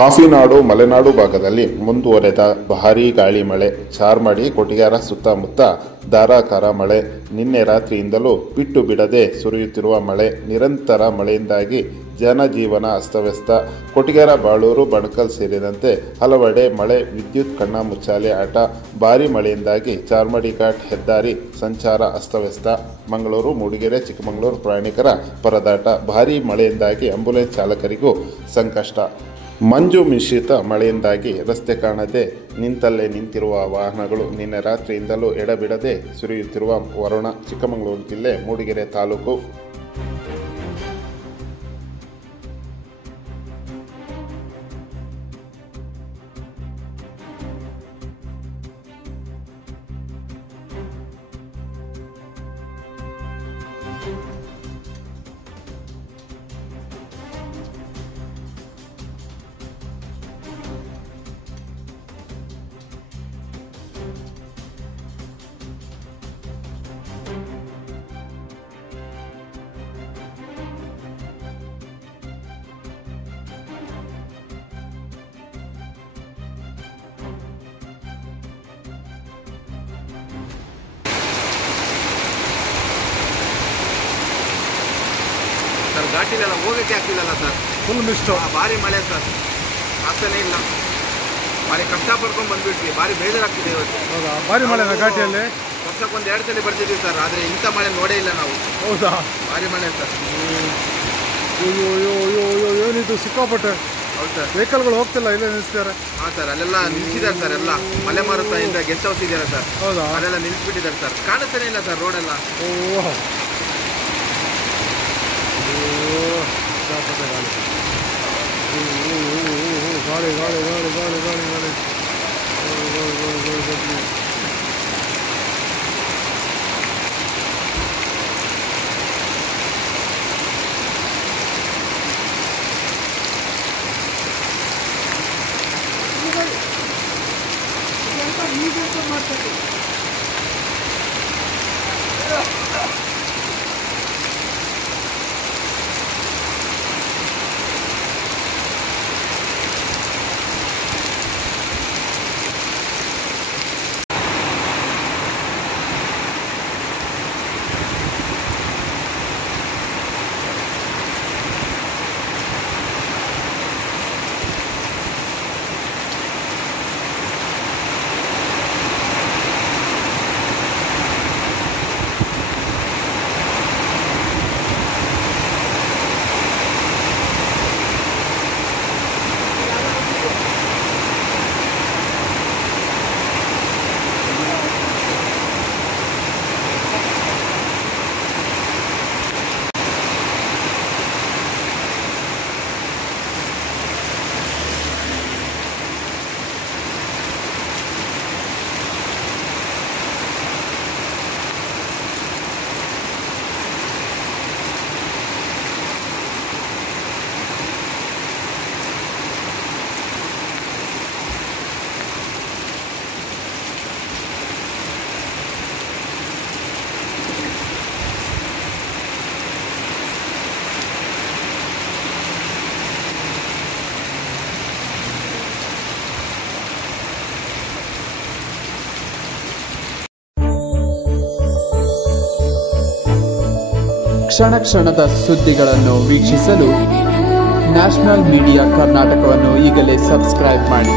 Coffee ನಾಡು ಮಲೆನಾಡು ಭಾಗದಲ್ಲಿ ಮುಂದುವರೆದ ಭಾರೀ ಗಾಳಿ ಮಳೆ, ಚಾರ್ಮಾಡಿ ಕೊಟ್ಟಿಗೆಹಾರ ಸುತ್ತಮುತ್ತ ಧಾರಾಕಾರ ಮಳೆ. ನಿನ್ನೆ ರಾತ್ರಿಯಿಂದಲೂ ಬಿಟ್ಟು ಬಿಡದೆ ಸುರಿಯುತ್ತಿರುವ ಮಳೆ, ನಿರಂತರ ಮಳೆಯಿಂದಾಗಿ ಜನಜೀವನ ಅಸ್ತವ್ಯಸ್ತ. ಕೊಟ್ಟಿಗೆಹಾರ, ಬಾಳೂರು, ಬಣಕಲ್ ಸೇರಿದಂತೆ ಹಲವೆಡೆ ಮಳೆ, ವಿದ್ಯುತ್ ಕಣ್ಣಾಮುಚ್ಚಾಲೆ ಆಟ. ಭಾರೀ ಮಳೆಯಿಂದಾಗಿ ಚಾರ್ಮಾಡಿ ಘಾಟ್ ಹೆದ್ದಾರಿ ಸಂಚಾರ ಅಸ್ತವ್ಯಸ್ತ. ಮಂಗಳೂರು, ಮೂಡಿಗೆರೆ, ಚಿಕ್ಕಮಗಳೂರು ಪ್ರಯಾಣಿಕರ ಪರದಾಟ. ಭಾರೀ ಮಳೆಯಿಂದಾಗಿ ಆಂಬ್ಯುಲೆನ್ಸ್ ಚಾಲಕರಿಗೂ ಸಂಕಷ್ಟ. ಮಂಜು ಮಿಶ್ರಿತ ಮಳೆಯಿಂದಾಗಿ ರಸ್ತೆ ಕಾಣದೆ ನಿಂತಲ್ಲೇ ನಿಂತಿರುವ ವಾಹನಗಳು. ನಿನ್ನೆ ರಾತ್ರಿಯಿಂದಲೂ ಎಡಬಿಡದೆ ಸುರಿಯುತ್ತಿರುವ ವರುಣ. ಚಿಕ್ಕಮಗಳೂರು ಜಿಲ್ಲೆ ಮೂಡಿಗೆರೆ ತಾಲೂಕು. ಸರ್ ಘಾಟಿಲೆಲ್ಲ ಹೋಗೋಕ್ಕೆ ಆಗ್ತಿಲ್ಲ ಸರ್, ಫುಲ್ ಮಿಸ್ಟು. ಭಾರಿ ಮಳೆ ಸರ್, ಆಗ್ತಾನೆ ಇಲ್ಲ. ಭಾರಿ ಕಷ್ಟ ಪಡ್ಕೊಂಡು ಬಂದ್ಬಿಟ್ವಿ, ಭಾರಿ ಬೇಜಾರಾಗ್ತಿದೆ ಇವತ್ತು. ಹೌದಾ? ಭಾರಿ ಮಳೆ ಘಾಟಿಯಲ್ಲಿ ವರ್ಷಕ್ಕೊಂದು 2 ಸಲ ಬರ್ತಿದ್ವಿ ಸರ್, ಆದರೆ ಇಂಥ ಮಳೆ ನೋಡೇ ಇಲ್ಲ ನಾವು. ಹೌದಾ? ಭಾರಿ ಮಳೆ ಸರ್. ಅಯ್ಯೋ ಅಯ್ಯೋ ಅಯ್ಯೋ ಅಯ್ಯೋ, ಏನಿದು ಸಿಕ್ಕಾಪಟ್ಟೆ. ಹೌದು ಸರ್. ವೆಹಿಕಲ್ಗಳು ಹೋಗ್ತಿಲ್ಲ, ಇಲ್ಲೇ ನಿಲ್ಲಿಸ್ತಾರೆ. ಹಾಂ ಸರ್, ಅಲ್ಲೆಲ್ಲ ನಿಲ್ಸಿದ್ದಾರೆ ಸರ್. ಎಲ್ಲ ಮಲೆ ಮಾರುತದಿಂದ ಗೆಸ್ಟ್ ಹೌಸ್ ಇದೆಯಲ್ಲ ಸರ್, ಹೌದಾ? ಅಲ್ಲೆಲ್ಲ ನಿಲ್ಲಿಸ್ಬಿಟ್ಟಿದ್ದಾರೆ ಸರ್. ಕಾಣಿಸ್ತಾನೆ ಇಲ್ಲ ಸರ್ ರೋಡೆಲ್ಲ. ಓಹ್, ಸಿಕ್ಕಾಪಟ್ಟೆ ಗಾಳಿ. ಗಾಳಿ ಗಾಳಿ ಗಾಳಿ ಗಾಳಿ ಗಾಳಿ ಗಾಳಿ. ಕ್ಷಣ ಕ್ಷಣದ ಸುದ್ದಿಗಳನ್ನು ವೀಕ್ಷಿಸಲು ನ್ಯಾಷನಲ್ ಮೀಡಿಯಾ ಕರ್ನಾಟಕವನ್ನು ಈಗಲೇ ಸಬ್ಸ್ಕ್ರೈಬ್ ಮಾಡಿ.